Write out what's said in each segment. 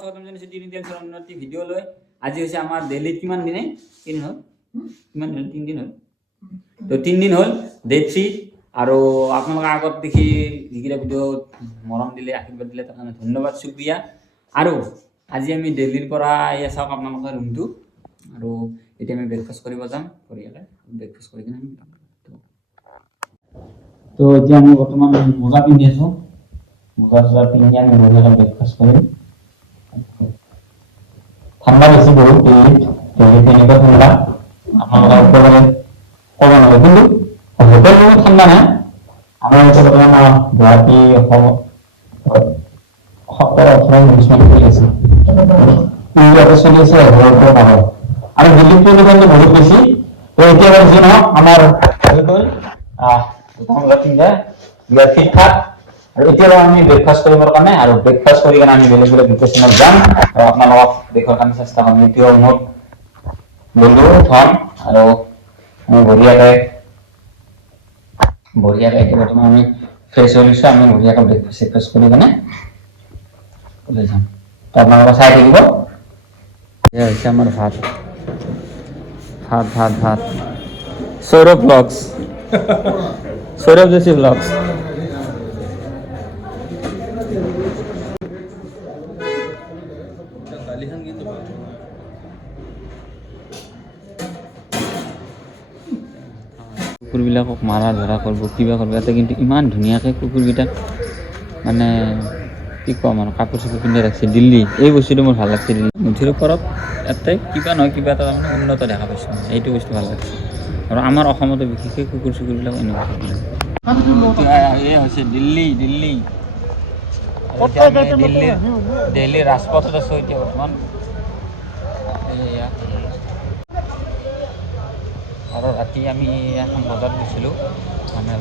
স্বাগতম জানাইছোঁ তিনিদিন উন্নতি ভিডিঅ' লৈ। আজি হৈছে আমাৰ দিল্লীত কিমান দিনে 3 হ'ল, কিমান দিন 3 দিন হ'ল, তো 3 দিন হ'ল ডে 3। আৰু আপোনালোকে আগত দেখি যিকেইটা ভিডিঅ' মৰম দিলে, আশীৰ্বাদ দিলে তাৰ কাৰণে ধন্যবাদ, শুক্ৰিয়া। আৰু আজি আমি দিল্লীৰ পৰা এয়া চাওক আপোনালোকৰ ৰুমটো, আৰু এতিয়া আমি ব্ৰেকফাষ্ট কৰিব যাম। পৰিয়ালে ব্ৰেকফাষ্ট কৰি কিনে তো এতিয়া আমি বৰ্তমান মোজা পিন্ধি আছোঁ। মোজা পিন্ধি আমি বঢ়িয়াকৈ ব্ৰেকফাষ্ট কৰিম। ঠান্ডা বেশি বহুত এনেকুৱা ঠান্ডা আপনাৰা একেবাৰে কম নয়, কিন্তু হোটেল ৰুমে ঠান্ডা না। আমাৰ বৰ্তমান গুৱাহাটী সপ্তাহ 18-20 চলি আছে, চলি আছে আৰ দিল্লীত কিন্তু বহুত বেশি। তো এতিয়া যি নহওক আমাৰ হৈ গ'ল ঠিকঠাক। আৰু এতিয়া আমি ব্ৰেকফাষ্ট কৰিবৰ কাৰণে, আৰু ব্ৰেকফাষ্ট কৰি কিনে আমি বেলেগ বেলেগ লোকেশ্যনত যাম আৰু আপোনালোকক দেখাৰ কাৰণে চেষ্টা কৰিম। এতিয়া মোৰ বন্ধু থম, আৰু আমি বঢ়িয়াকৈ এতিয়া বৰ্তমান আমি ফ্ৰেছ হৈ লৈছোঁ। আমি বঢ়িয়াকৈ ব্ৰেকফাষ্ট কৰি কিনে ওলাই যাম। তো আপোনালোকে চাই থাকিব। এয়া হৈছে আমাৰ ভাত ভাত ভাত ভাত সৌৰভ ব্লগছ, সৌৰভ যোশী ব্লগছ। কুকুৰবিলাকক মাৰা ধৰা কৰিব, কিবা কৰিব, ইয়াতে কিন্তু ইমান ধুনীয়াকৈ কুকুৰকেইটাক মানে কি ক'ম আৰু কাপোৰ চাপোৰ পিন্ধি ৰাখিছে। দিল্লী এই বস্তুটো মোৰ ভাল লাগছে। দিল্লী নথিৰ ওপৰত ইয়াতে কিবা নহয় কিবা এটা মানে উন্নত দেখা পাইছোঁ, এইটো বস্তু ভাল লাগিছে। আৰু আমাৰ অসমতো বিশেষকৈ কুকুৰ চুকুৰবিলাক এনেকুৱা এই হৈছে দিল্লী। দিল্লীৰ ৰাজপথত আছোঁ এতিয়া বৰ্তমান। এয়া আৰু ৰাতি আমি এখন বজাৰত গৈছিলোঁ, মানে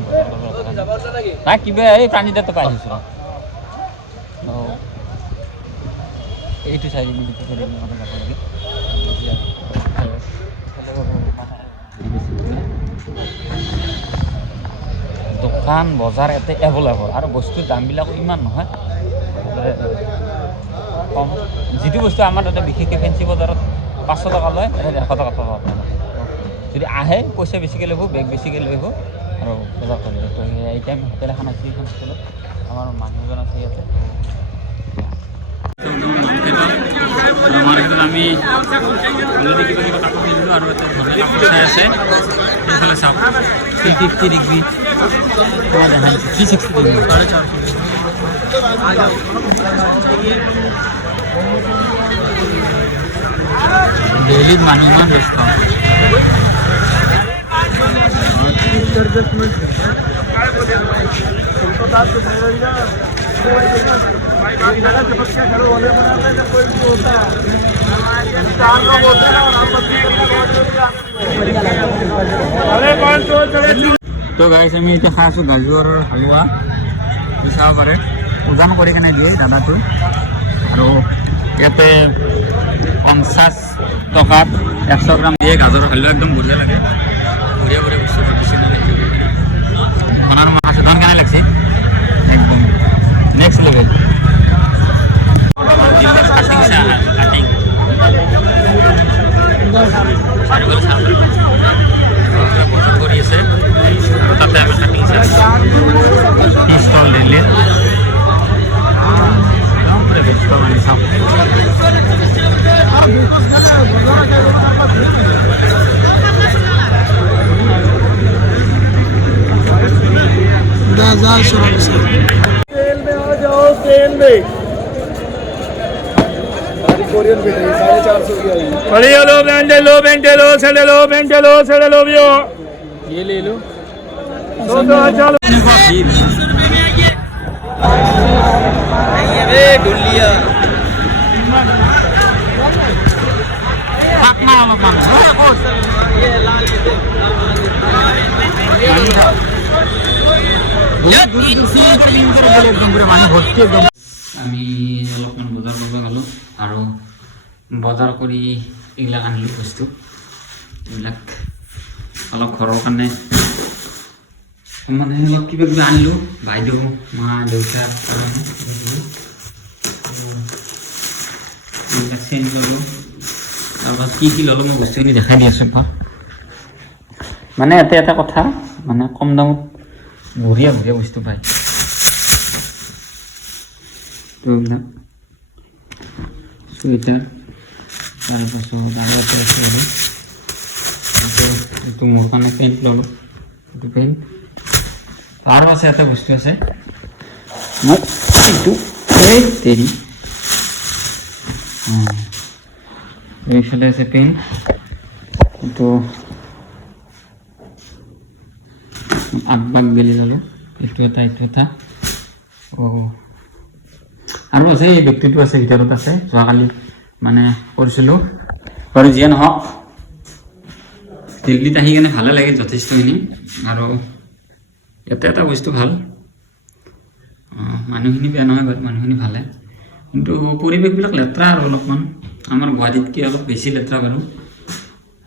নাই কিবা এই প্ৰাণীতাতো পাই আহিছোঁ। এইটো চাই মানে যাব লাগে। দোকান বজাৰ ইয়াতে এভেইলেবল, আৰু বস্তুৰ দামবিলাকো ইমান নহয়, কম। যিটো বস্তু আমাৰ তাতে বিশেষকৈ ফেঞ্চি বজাৰত 500 টকা লয়, তাতে 100 টকা পাব আপোনালোকে। যদি আহে পইচা বেছিকৈ ল'ব, বেগ বেছিকৈ লৈ আহিব আৰু বজাৰ কৰিব। তো এতিয়া আমি হোটেল এখন আছে, এইখন হোটেলত আমাৰ মানুহজন আছে ইয়াতে। আমি অলৰেডি কিবা কিবা কাপোৰ কিনিলোঁ, আৰু এটা কাপোৰ চাই আছে সেইফালে চাওক 350 ডিগ্ৰী 360 ডিগ্ৰী। দিল্লীত মানুহ ইমান ব্যস্ত। তো গাইছ আমি এতিয়া খাই আছোঁ গাজৰৰ হালোৱা, চাব পাৰে ওজন কৰি কেনে দিয়ে দাদাটো। আৰু ইয়াতে 50 টকাত 100 গ্ৰাম দিয়ে গাজৰৰ হালোৱা, একদম বঢ়িয়া লাগে। বঢ়িয়া বস্তু দিছে মনৰ আছে। ধন কেনে লাগছে? একদম নেক্সট লেভেল। কৰি আছে তাতে আমি কাটিং ষ্টল দিল্লীত ব্যস্ত মানে চাওক। ये ले लो। আমি অলপমান বজাৰ কৰিব গ'লোঁ, আৰু বজাৰ কৰি এইবিলাক আনিলোঁ বস্তু। এইবিলাক অলপ ঘৰৰ কাৰণে মানে অলপ কিবা কিবি আনিলোঁ, বাইদেউ মা দেউতাৰ কাৰণে। চেঞ্জ ল'লোঁ তাৰপাছত কি ল'লোঁ মই বস্তুখিনি দেখাই দি আছোঁ মানে ইয়াতে এটা কথা মানে কম দামত বঢ়িয়া বঢ়িয়া বস্তু পায় তো এইবিলাক চুৱেটাৰ তাৰপাছত আৰু এটা আছে এইটো মোৰ কাৰণে পেণ্ট ল'লোঁ এইটো পেণ্ট আৰু আছে এটা বস্তু আছে মই এইটো এই দেৰি এইফালে আছে পেণ্ট এইটো আগবাগ গেলি ল'লোঁ এইটো এটা আৰু আছে এই ব্যক্তিটো আছে ভিতৰত আছে যোৱাকালি মানে কৰিছিলোঁ বাৰু যিয়ে নহওক দিল্লীত আহি কেনে ভালে লাগে যথেষ্টখিনি আৰু ইয়াতে এটা বস্তু ভাল মানুহখিনি বেয়া নহয় বাৰু মানুহখিনি ভালে কিন্তু পৰিৱেশবিলাক লেতেৰা আৰু অলপমান আমাৰ গুৱাহাটীতকৈ অলপ বেছি লেতেৰা বাৰু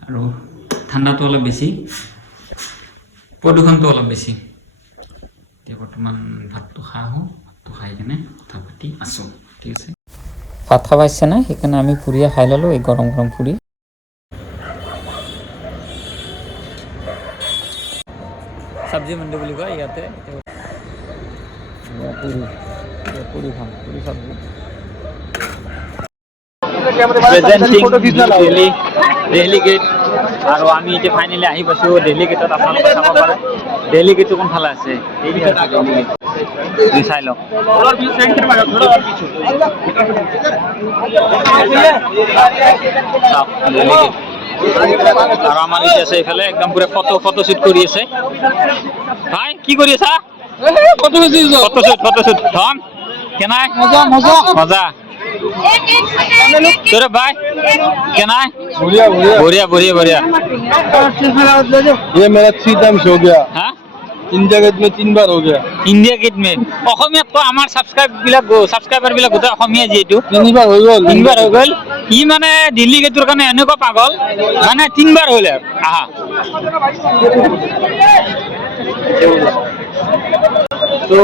আৰু ঠাণ্ডাটো অলপ বেছি প্ৰদূষণটো অলপ বেছি এতিয়া বৰ্তমান ভাতটো খাই কেনে কথা পাতি আছোঁ ঠিক আছে ভাত খাব ইচ্ছা নাই সেইকাৰণে আমি পুৰিয়ে খাই ল'লোঁ এই গৰম গৰম পুৰি চব্জি মন্ডি বুলি কয় ইয়াতে পুৰি খাম পুৰি চব্জি দিল্লী গেট আৰু আমি এতিয়া ফাইনেলি আহি পাইছোঁ দিল্লী গেটত আপোনালোকে চাব পাৰে দিল্লী গেটটো কোনফালে আছে চাই লওক আৰু আমাৰ এতিয়া আছে এইফালে একদম পুৰা ফটো শ্বুট কৰি আছে ভাই কি কৰি আছা ফটো শ্বুট ধন কেনাই মজা তোरे भाई क्या ना है बढ़िया ये मेरा 3 टाइम्स हो गया हाँ इंडिया गेट में 3 बार हो गया इंडिया गेट में অসমীয়াত তো আমাৰ সাবস্ক্রাইবার বিলাক গোটেই অসমীয়া যেটো 3 बार हो গল ই মানে দিল্লী গেটৰ কাৰণে এনেকুৱা পাগল মানে 3 বাৰ হল আহা তো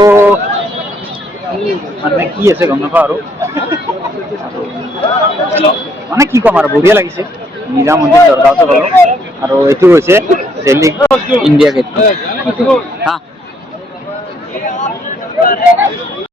মানে কি আছে গম নাপাওঁ আৰু মানে কি কম আৰু বঢ়িয়া লাগিছে নিজাম মন্দিৰ দৰগাহটো গ'লো আৰু এইটো হৈছে দিল্লী ইণ্ডিয়া গেট হা